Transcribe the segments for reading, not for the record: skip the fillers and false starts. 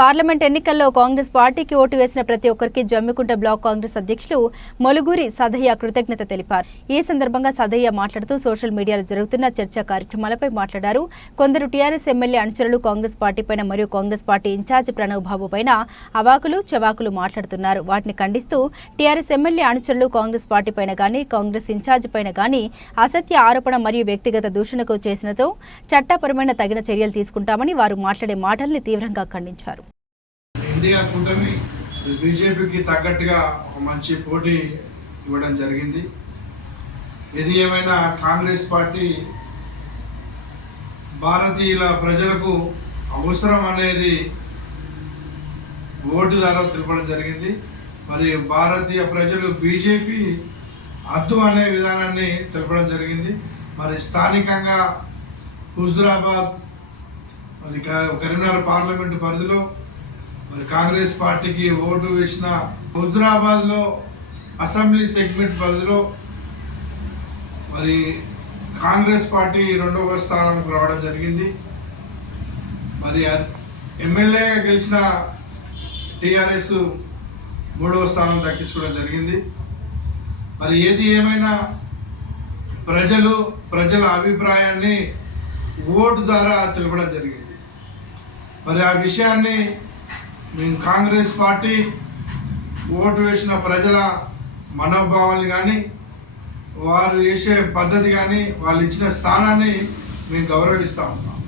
Parliament ఎన్నికల్లో కాంగ్రెస్ పార్టీకి vote వేసిన ప్రతి ఒక్కరికి జమ్మికుంట బ్లాక్ కాంగ్రెస్ అధ్యక్షులు మొలుగురి సదయ్య కృతజ్ఞత తెలిపారు. ఈ సందర్భంగా సదయ్య మాట్లాడుతూ సోషల్ మీడియాలో జరుగుతున్న చర్చా కార్యక్రమాలపై మాట్లాడారు. కొందరు టీఆర్ఎస్ ఎమ్మెల్యే అనుచరులు కాంగ్రెస్ పార్టీ పైన మరియు కాంగ్రెస్ పార్టీ ఇన్ఛార్జ్ ప్రణవ్ బాబు పైన అవాకులు చెవాకులు మాట్లాడుతున్నారు. వాటిని ఖండిస్తూ టీఆర్ఎస్ ఎమ్మెల్యే అనుచరులు కాంగ్రెస్ పార్టీ పైన గానీ కాంగ్రెస్ ఇన్ఛార్జ్ పైన గానీ అసత్య ఆరోపణ మరియు వ్యక్తిగత దూషణకు చేసినతో చట్టపరమైన తగిన చర్యలు తీసుకుంటామని వారు మాట్లాడే మాటల్ని తీవ్రంగా ఖండించారు. ఇండియా కూటమి బీజేపీకి తగ్గట్టుగా ఒక మంచి పోటీ ఇవ్వడం జరిగింది. ఏది ఏమైనా కాంగ్రెస్ పార్టీ భారతీయుల ప్రజలకు అవసరం అనేది ఓటు ద్వారా తెలపడం జరిగింది. మరి భారతీయ ప్రజలు బీజేపీ అద్దు అనే విధానాన్ని తెలపడం జరిగింది. మరి స్థానికంగా హుజురాబాద్ మరి కరీంనగర్ పార్లమెంటు పరిధిలో మరి కాంగ్రెస్ పార్టీకి ఓటు వేసిన హుజురాబాద్లో అసెంబ్లీ సెగ్మెంట్ పరిధిలో మరి కాంగ్రెస్ పార్టీ 2వ స్థానంకు రావడం జరిగింది. మరి ఎమ్మెల్యేగా గెలిచిన టీఆర్ఎస్ 3వ స్థానం దక్కించుకోవడం జరిగింది. మరి ఏది ఏమైనా ప్రజల అభిప్రాయాన్ని ఓటు ద్వారా తెలపడం జరిగింది. మరి ఆ విషయాన్ని మేము కాంగ్రెస్ పార్టీ ఓటు వేసిన ప్రజల మనోభావాలు కానీ వారు వేసే పద్ధతి కానీ వాళ్ళు ఇచ్చిన స్థానాన్ని మేము గౌరవిస్తూ ఉన్నాం.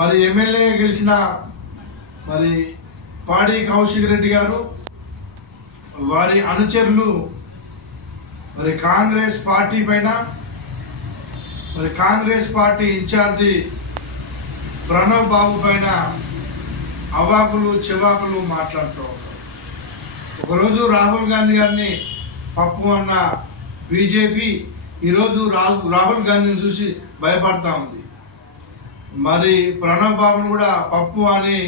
మరి ఎమ్మెల్యే గెలిచిన మరి పాడి కౌశిక్ రెడ్డి గారు వారి అనుచరులు మరి కాంగ్రెస్ పార్టీ పైన మరి కాంగ్రెస్ పార్టీ ఇన్ఛార్జి ప్రణవ్ బాబు పైన అవాకులు చెవాకులు మాట్లాడుతూ ఉంటారు. ఒకరోజు రాహుల్ గాంధీ గారిని పప్పు అన్న బీజేపీ ఈరోజు రాహుల్ గాంధీని చూసి భయపడతా ఉంది. మరి ప్రణవ్ బాబును కూడా పప్పు అని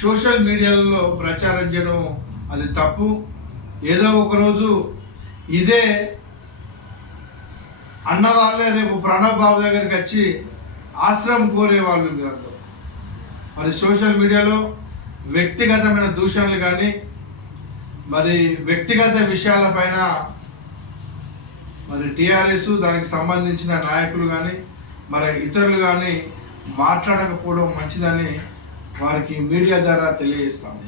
సోషల్ మీడియాలో ప్రచారం చేయడం అది తప్పు. ఏదో ఒకరోజు ఇదే అన్న వాళ్ళే రేపు ప్రణవ్ బాబు దగ్గరికి వచ్చి ఆశ్రమం కోరే వాళ్ళు మీరందరూ. మరి సోషల్ మీడియాలో వ్యక్తిగతమైన దూషణలు కానీ మరి వ్యక్తిగత విషయాలపైన మరి టీఆర్ఎస్ దానికి సంబంధించిన నాయకులు కానీ మరి ఇతరులు కానీ మాట్లాడకపోవడం మంచిదని వారికి మీడియా ద్వారా తెలియజేస్తాము.